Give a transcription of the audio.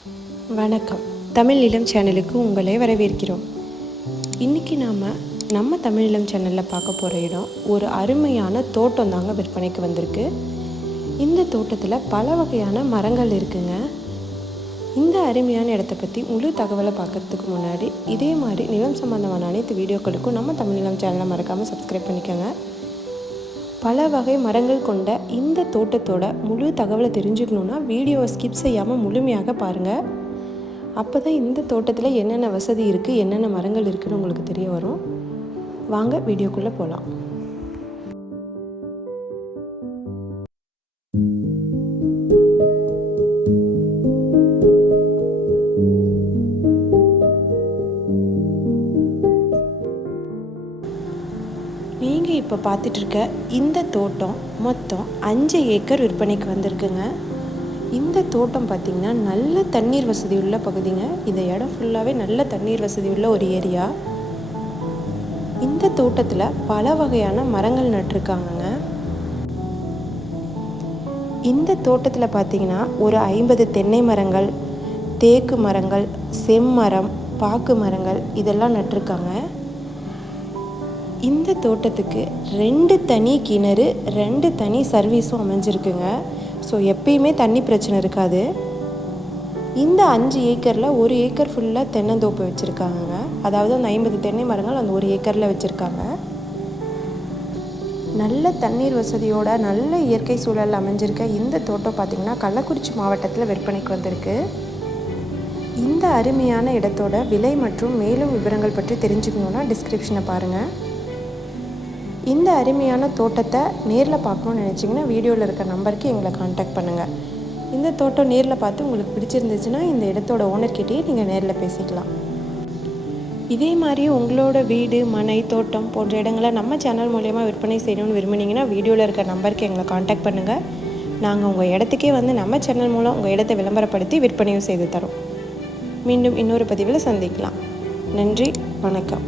வணக்கம். தமிழ் இளம் சேனலுக்கு உங்களை வரவேற்கிறோம். இன்றைக்கி நம்ம தமிழ் இளம் சேனலில் பார்க்க போகிற இடம் ஒரு அருமையான தோட்டம் தாங்க விற்பனைக்கு வந்திருக்கு. இந்த தோட்டத்தில் பல வகையான மரங்கள் இருக்குங்க. இந்த அருமையான இடத்தை பற்றி முழு தகவலை பார்க்குறதுக்கு முன்னாடி இதே மாதிரி நிலம் சம்பந்தமான அனைத்து வீடியோக்களுக்கும் நம்ம தமிழ் இளம் சேனலை மறக்காமல் சப்ஸ்கிரைப் பண்ணிக்கோங்க. பல வகை மரங்கள் கொண்ட இந்த தோட்டத்தோட முழு தகவலை தெரிஞ்சுக்கணுன்னா வீடியோவை ஸ்கிப் செய்யாமல் முழுமையாக பாருங்கள். அப்போ தான் இந்த தோட்டத்தில் என்னென்ன வசதி இருக்குது, என்னென்ன மரங்கள் இருக்குதுன்னு உங்களுக்கு தெரிய வரும். வாங்க வீடியோக்குள்ளே போகலாம். நீங்கள் இப்போ பார்த்துட்ருக்க இந்த தோட்டம் மொத்தம் 5 ஏக்கர் விற்பனைக்கு வந்திருக்குங்க. இந்த தோட்டம் பார்த்திங்கன்னா நல்ல தண்ணீர் வசதி உள்ள பகுதிங்க. இந்த இடம் ஃபுல்லாகவே நல்ல தண்ணீர் வசதி உள்ள ஒரு ஏரியா. இந்த தோட்டத்தில் பல வகையான மரங்கள் நட்டிருக்காங்கங்க. இந்த தோட்டத்தில் பார்த்திங்கன்னா ஒரு 50 தென்னை மரங்கள், தேக்கு மரங்கள், செம்மரம், பாக்கு மரங்கள் இதெல்லாம் நட்டிருக்காங்க. இந்த தோட்டத்துக்கு 2 தனி கிணறு, 2 தனி சர்வீஸும் அமைஞ்சிருக்குங்க. ஸோ எப்பயுமே தண்ணி பிரச்சனை இருக்காது. இந்த 5 ஏக்கரில் 1 ஏக்கர் ஃபுல்லாக தென்னந்தோப்பு வச்சுருக்காங்க. அதாவது அந்த 50 தென்னை மரங்கள் அந்த 1 ஏக்கரில் வச்சுருக்காங்க. நல்ல தண்ணீர் வசதியோட நல்ல இயற்கை சூழல் அமைஞ்சிருக்க இந்த தோட்டம் பார்த்திங்கன்னா கள்ளக்குறிச்சி மாவட்டத்தில் விற்பனைக்கு வந்திருக்கு. இந்த அருமையான இடத்தோட விலை மற்றும் மேலும் விவரங்கள் பற்றி தெரிஞ்சுக்கணுன்னா டிஸ்கிரிப்ஷனை பாருங்கள். இந்த அருமையான தோட்டத்தை நேரில் பார்க்கணுன்னு நினச்சிங்கன்னா வீடியோவில் இருக்க நம்பருக்கு எங்களை காண்டாக்ட் பண்ணுங்கள். இந்த தோட்டம் நேரில் பார்த்து உங்களுக்கு பிடிச்சிருந்துச்சுன்னா இந்த இடத்தோட ஓனர்கிட்டயே நீங்கள் நேரில் பேசிக்கலாம். இதே மாதிரி உங்களோட வீடு, மனை, தோட்டம் போன்ற இடங்களை நம்ம சேனல் மூலயமா விற்பனை செய்யணும்னு விரும்புனீங்கன்னா வீடியோவில் இருக்க நம்பருக்கு எங்களை காண்டாக்ட் பண்ணுங்கள். நாங்கள் உங்கள் இடத்துக்கே வந்து நம்ம சேனல் மூலம் உங்கள் இடத்தை விளம்பரப்படுத்தி விற்பனையும் செய்து தரோம். மீண்டும் இன்னொரு பதிவில் சந்திக்கலாம். நன்றி, வணக்கம்.